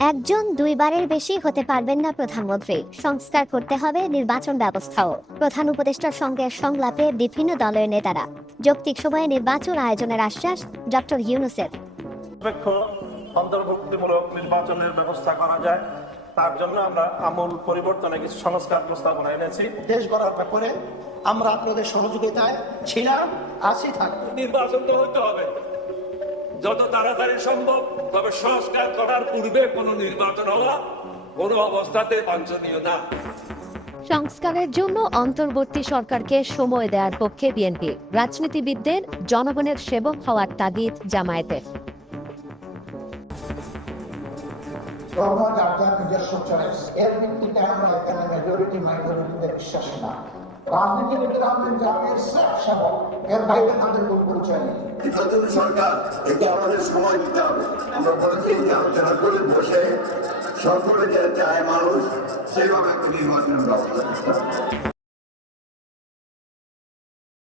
একজন দুইবারের বেশি হতে পারবেন না প্রধানমন্ত্রী। সংস্কার করতে হবে নির্বাচন ব্যবস্থাও। প্রধান উপদেষ্টার সঙ্গে সংলাপে বিভিন্ন দলের নেতারা। যৌক্তিক সময়ে নির্বাচন আয়োজনের আশ্বাস ডক্টর নিরপেক্ষ অন্তর্ভুক্তিমূলক নির্বাচনের ব্যবস্থা করা যায়। তার জন্য আমরা আমূল পরিবর্তনে কিছু সংস্কার প্রস্তাবনা এনেছি। দেশ গড়ার ব্যাপারে আমরা আপনাদের সহযোগিতায় ছিলাম আছি থাকব। নির্বাচন তো হতে হবে। যত তাড়াতাড়ি সম্ভব তবে সংস্কার করার পূর্বে কোনো নির্বাচন হওয়া কোনো অবস্থাতে বাঞ্ছনীয় না। সংস্কারের জন্য অন্তর্বর্তী সরকারকে সময় দেওয়ার পক্ষে বিএনপি। রাজনীতিবিদদের জনগণের সেবক হওয়ার তাগিদ জামায়াতের সবার যার যার নিজস্ব চয়েস এর ভিত্তিতে আমরা এখানে মেজরিটি মাইনরিটিতে বিশ্বাসী না। রাজনীতিবিদরা হচ্ছেন জাতির সেবক এর বাইরে তাদের কোন পরিচয় নেই। নির্বাচনী সরকার এটা আমাদের সময় দিতে হবে। আমরা বলেছি যে আলোচনা করে বসে সকলে যে চায় মানুষ, সেভাবে একটা নির্বাচনের ব্যবস্থা